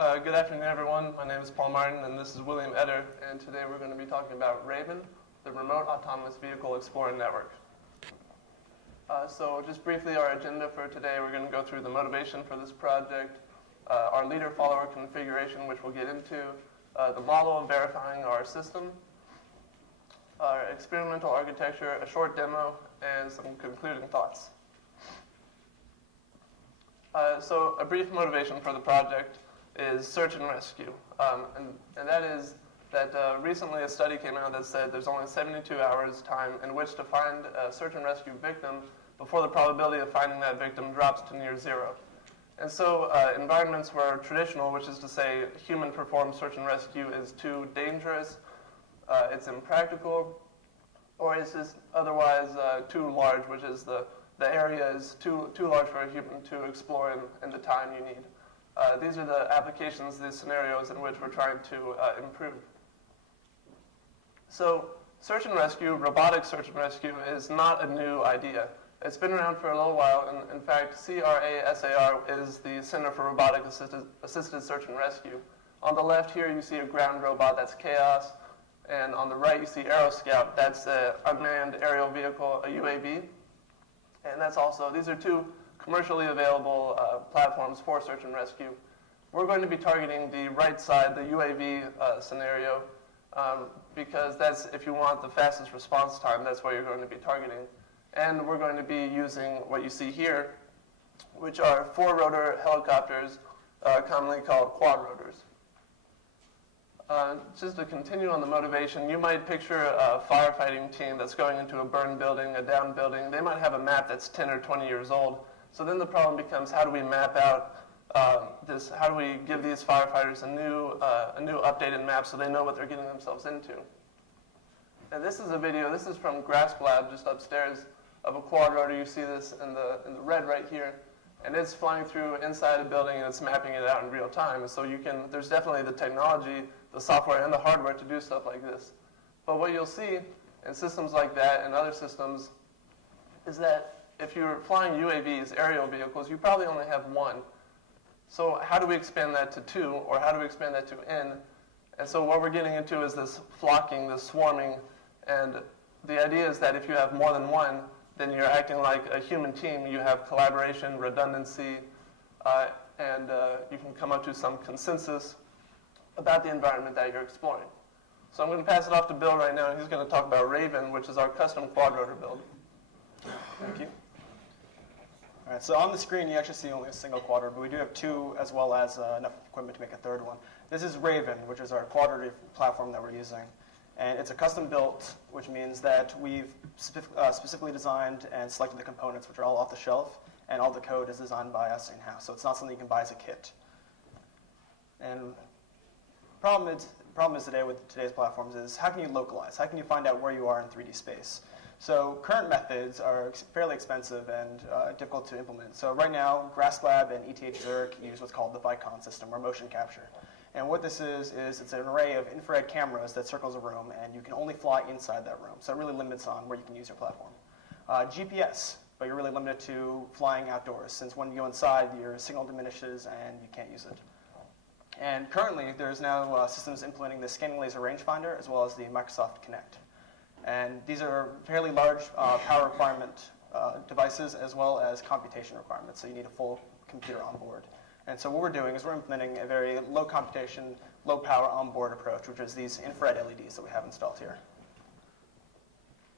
Good afternoon, everyone. My name is Paul Martin, and this is William Etter, and today we're going to be talking about R.A.V.E.N, the Remote Autonomous Vehicle Explorer Network. So just briefly, our agenda for today, we're going to go through the motivation for this project, our leader-follower configuration, which we'll get into, the model of verifying our system, our experimental architecture, a short demo, and some concluding thoughts. So a brief motivation for the project is search and rescue. And that is that recently a study came out that said there's only 72 hours time in which to find a search and rescue victim before the probability of finding that victim drops to near zero. And so environments where traditional, which is to say human-performed search and rescue, is too dangerous, it's impractical, or it's just otherwise too large, which is the area is too large for a human to explore in the time you need. These are the applications, the scenarios in which we're trying to improve. So search and rescue, robotic search and rescue, is not a new idea. It's been around for a little while, and in fact, CRASAR is the Center for Robotic Assisted Search and Rescue. On the left here, you see a ground robot, that's Chaos, and on the right, you see AeroScout, that's an unmanned aerial vehicle, a UAV. And that's also, these are two commercially available platforms for search and rescue. We're going to be targeting the right side, the UAV scenario, because that's, if you want the fastest response time, that's what you're going to be targeting. And we're going to be using what you see here, which are four-rotor helicopters, commonly called quadrotors. Just to continue on the motivation, you might picture a firefighting team that's going into a burned building, a downed building. They might have a map that's 10 or 20 years old. So then the problem becomes, how do we map out this? How do we give these firefighters a new updated map so they know what they're getting themselves into? And this is a video. This is from Lab, just upstairs, of a quadrotor. You see this in the red right here. And it's flying through inside a building, and it's mapping it out in real time. So there's definitely the technology, the software, and the hardware to do stuff like this. But what you'll see in systems like that and other systems is that if you're flying UAVs, aerial vehicles, you probably only have one. So how do we expand that to 2, or how do we expand that to N? And so what we're getting into is this flocking, this swarming, and the idea is that if you have more than one, then you're acting like a human team. You have collaboration, redundancy, and you can come up to some consensus about the environment that you're exploring. So I'm going to pass it off to Bill right now. He's going to talk about R.A.V.E.N, which is our custom quadrotor build. Thank you. All right, so on the screen, you actually see only a single quadrotor, but we do have two, as well as enough equipment to make a third one. This is R.A.V.E.N, which is our quadrotor platform that we're using. And it's a custom built, which means that we've specifically designed and selected the components, which are all off the shelf, and all the code is designed by us in-house. So it's not something you can buy as a kit. And the problem is today with today's platforms is, how can you localize? How can you find out where you are in 3D space? So current methods are fairly expensive and difficult to implement. So right now, Lab and ETH Zurich use what's called the VICON system, or motion capture. And what this is it's an array of infrared cameras that circles a room, and you can only fly inside that room. So it really limits on where you can use your platform. GPS, but you're really limited to flying outdoors, since when you go inside, your signal diminishes and you can't use it. And currently, there's now systems implementing the scanning laser rangefinder, as well as the Microsoft Kinect. And these are fairly large power requirement devices, as well as computation requirements, so you need a full computer on board. And so what we're doing is we're implementing a very low computation, low power onboard approach, which is these infrared LEDs that we have installed here.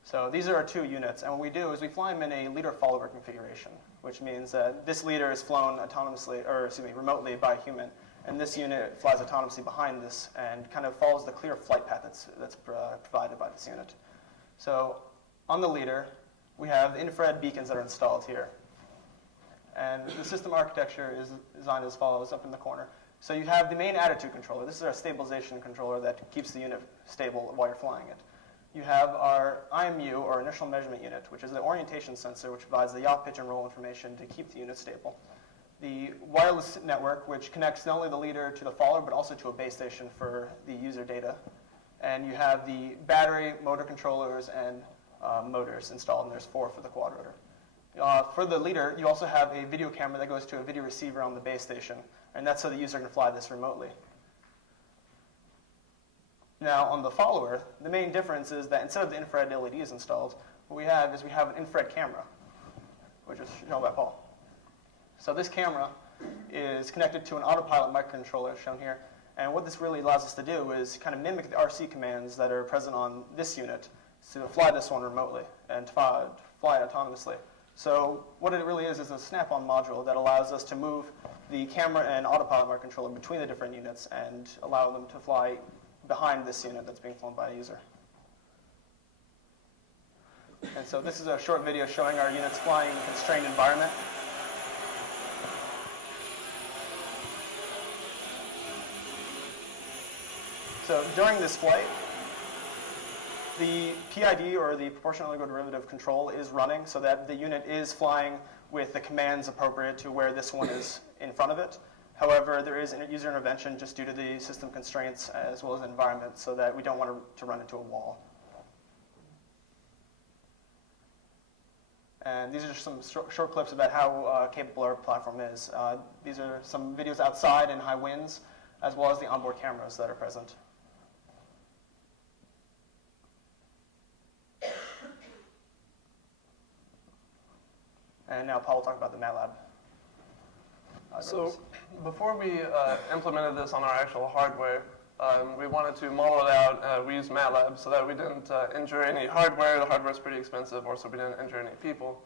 So these are our two units, and what we do is we fly them in a leader-follower configuration, which means that this leader is flown autonomously, or remotely by a human, and this unit flies autonomously behind this and kind of follows the clear flight path that's provided by this unit. So on the leader, we have infrared beacons that are installed here. And the system architecture is designed as follows up in the corner. So you have the main attitude controller. This is our stabilization controller that keeps the unit stable while you're flying it. You have our IMU, or initial measurement unit, which is the orientation sensor, which provides the yaw, pitch, and roll information to keep the unit stable. The wireless network, which connects not only the leader to the follower, but also to a base station for the user data. And you have the battery, motor controllers, and motors installed, and there's 4 for the quadrotor. For the leader, you also have a video camera that goes to a video receiver on the base station, And that's so the user can fly this remotely. Now, on the follower, the main difference is that instead of the infrared LEDs installed, what we have is we have an infrared camera, which is shown by Paul. So this camera is connected to an Autopilot microcontroller, shown here. And what this really allows us to do is kind of mimic the RC commands that are present on this unit to fly this one remotely and to fly autonomously. So what it really is a snap-on module that allows us to move the camera and Autopilot microcontroller between the different units and allow them to fly behind this unit that's being flown by a user. And so this is a short video showing our units flying in a constrained environment. So during this flight, the PID, or the proportional integral derivative control, is running so that the unit is flying with the commands appropriate to where this one is in front of it. However, there is user intervention just due to the system constraints as well as the environment, so that we don't want to run into a wall. And these are just some short clips about how capable our platform is. These are some videos outside in high winds, as well as the onboard cameras that are present. And now Paul will talk about the MATLAB. So before we implemented this on our actual hardware, we wanted to model it out. We used MATLAB so that we didn't injure any hardware. The hardware is pretty expensive, or so we didn't injure any people.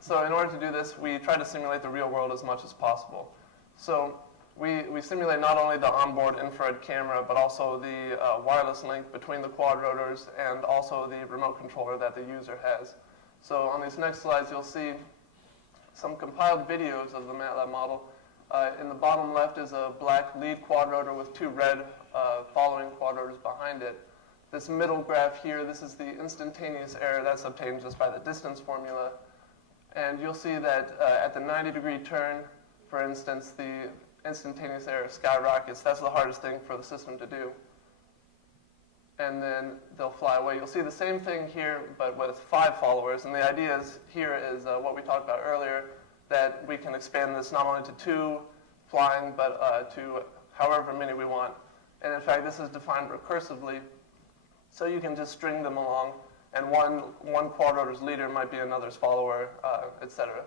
So in order to do this, we tried to simulate the real world as much as possible. So we simulate not only the onboard infrared camera, but also the wireless link between the quad rotors and also the remote controller that the user has. So on these next slides, you'll see some compiled videos of the MATLAB model. In the bottom left is a black lead quad rotor with two red following quad rotors behind it. This middle graph here, this is the instantaneous error that's obtained just by the distance formula. And you'll see that at the 90-degree turn, for instance, the instantaneous error skyrockets. That's the hardest thing for the system to do. And then they'll fly away. You'll see the same thing here, but with 5 followers. And the idea here is what we talked about earlier, that we can expand this not only to 2 flying, but to however many we want. And in fact, this is defined recursively, so you can just string them along, and one quad rotor's leader might be another's follower, etc.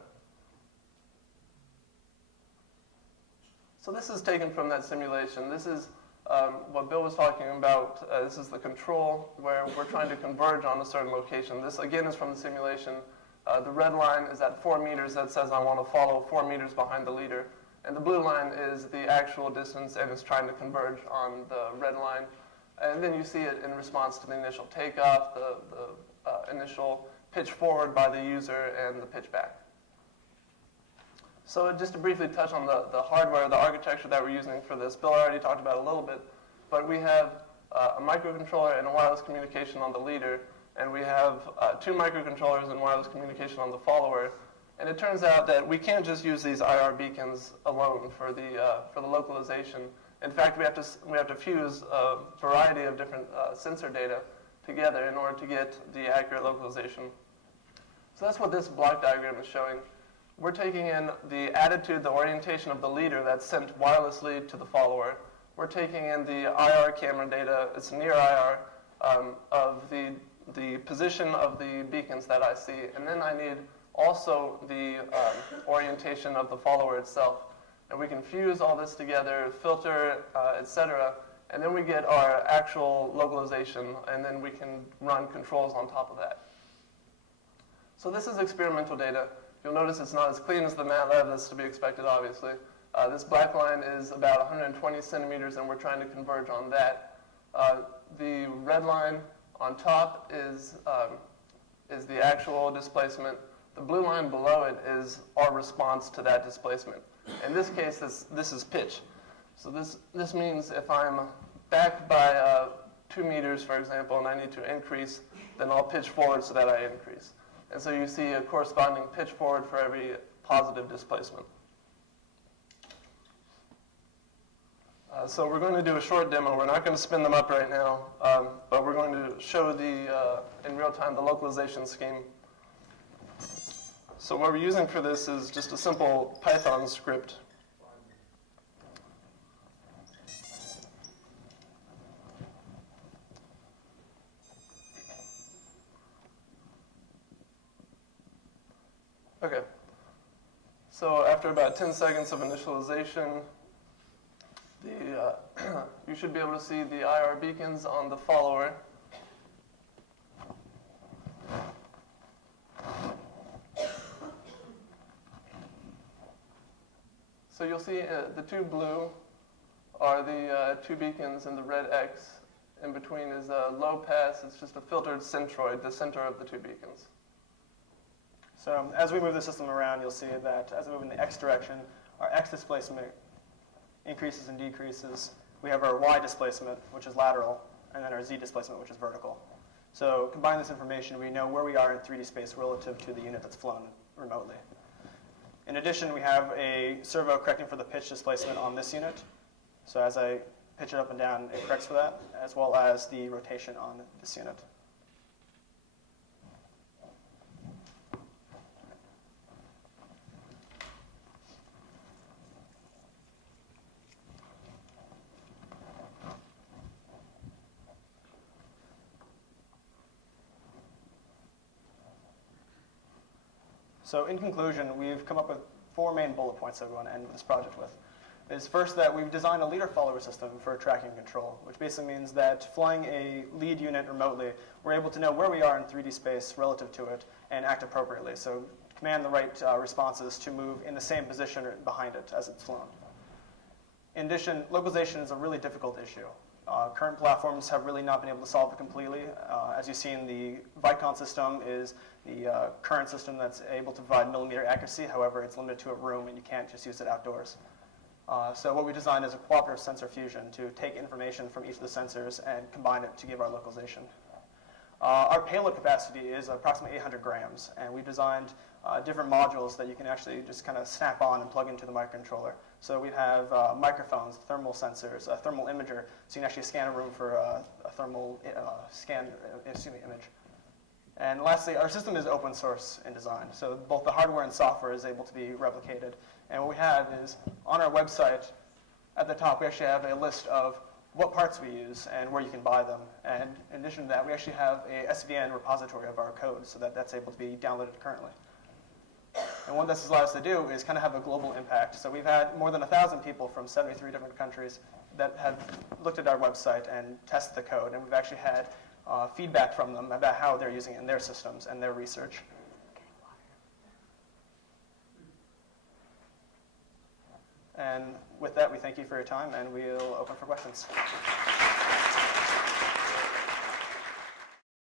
So this is taken from that simulation. This is what Bill was talking about. This is the control where we're trying to converge on a certain location. This again is from the simulation. The red line is at 4 meters that says I want to follow 4 meters behind the leader. And the blue line is the actual distance and is trying to converge on the red line. And then you see it in response to the initial takeoff, the initial pitch forward by the user, and the pitch back. So just to briefly touch on the hardware, the architecture that we're using for this, Bill already talked about it a little bit, but we have a microcontroller and a wireless communication on the leader, and we have 2 microcontrollers and wireless communication on the follower. And it turns out that we can't just use these IR beacons alone for the localization. In fact, we have to fuse a variety of different sensor data together in order to get the accurate localization. So that's what this block diagram is showing. We're taking in the attitude, the orientation of the leader that's sent wirelessly to the follower. We're taking in the IR camera data, it's near IR, of the position of the beacons that I see. And then I need also the orientation of the follower itself. And we can fuse all this together, filter, etc., and then we get our actual localization, and then we can run controls on top of that. So this is experimental data. You'll notice it's not as clean as the MATLAB. That's to be expected, obviously. This black line is about 120 centimeters, and we're trying to converge on that. The red line on top is the actual displacement. The blue line below it is our response to that displacement. In this case, this is pitch. So this means if I'm back by 2 meters, for example, and I need to increase, then I'll pitch forward so that I increase. And so you see a corresponding pitch forward for every positive displacement. So we're going to do a short demo. We're not going to spin them up right now, but we're going to show in real time the localization scheme. So what we're using for this is just a simple Python script. So after about 10 seconds of initialization, you should be able to see the IR beacons on the follower. So you'll see the two blue are the two beacons, and the red X in between is a low pass. It's just a filtered centroid, the center of the two beacons. So as we move the system around, you'll see that as we move in the X direction, our X displacement increases and decreases. We have our Y displacement, which is lateral, and then our Z displacement, which is vertical. So combining this information, we know where we are in 3D space relative to the unit that's flown remotely. In addition, we have a servo correcting for the pitch displacement on this unit. So as I pitch it up and down, it corrects for that, as well as the rotation on this unit. So in conclusion, we've come up with 4 main bullet points that we want to end this project with. Is first that we've designed a leader-follower system for tracking control, which basically means that flying a lead unit remotely, we're able to know where we are in 3D space relative to it and act appropriately. So command the right responses to move in the same position or behind it as it's flown. In addition, localization is a really difficult issue. Current platforms have really not been able to solve it completely. As you've seen, the VICON system is the current system that's able to provide millimeter accuracy. However, it's limited to a room, and you can't just use it outdoors. So what we designed is a cooperative sensor fusion to take information from each of the sensors and combine it to give our localization. Our payload capacity is approximately 800 grams, and we designed different modules that you can actually just kind of snap on and plug into the microcontroller. So we have microphones, thermal sensors, a thermal imager, so you can actually scan a room for a thermal image. And lastly, our system is open source in design, so both the hardware and software is able to be replicated. And what we have is, on our website, at the top, we actually have a list of what parts we use and where you can buy them. And in addition to that, we actually have a SVN repository of our code so that that's able to be downloaded currently. And what this allows us to do is kind of have a global impact. So we've had more than 1,000 people from 73 different countries that have looked at our website and tested the code. And we've actually had feedback from them about how they're using it in their systems and their research. And with that, we thank you for your time, and we'll open for questions.